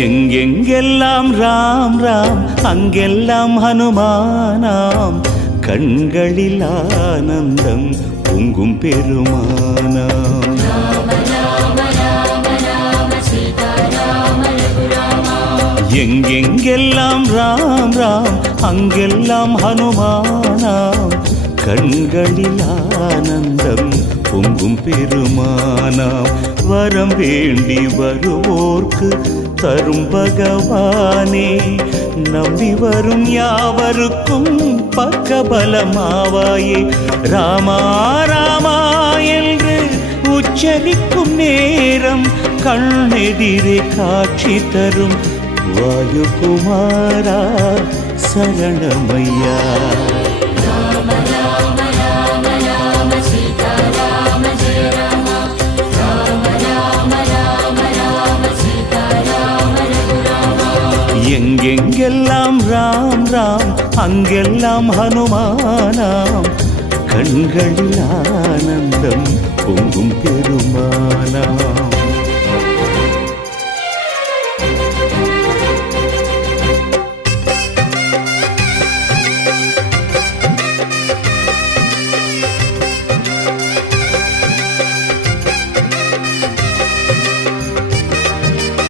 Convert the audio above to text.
எங்கெங்கெல்லாம் ராம் ராம் அங்கெல்லாம் ஹனுமானாம் கண்களில் ஆனந்தம் பொங்கும் பெருமானாம் எங்கெங்கெல்லாம் ராம் ராம் அங்கெல்லாம் ஹனுமானாம் கண்களில் ஆனந்தம் பொங்கும் பெருமானாம் வரம் வேண்டி வருவோர்க்கு தரும் பகவானே நம்பி வரும் யாவருக்கும் பக்கபலமாவாயே ராமா ராமா என்று உச்சரிக்கும் நேரம் கண்ணெதிரே காட்சி தரும் வாயுகுமாரா சரணமையா எங்கெங்கெல்லாம் ராம் ராம் அங்கெல்லாம் ஹனுமானாம் கண்களில் ஆனந்தம் பொங்கும் பெருமானாம்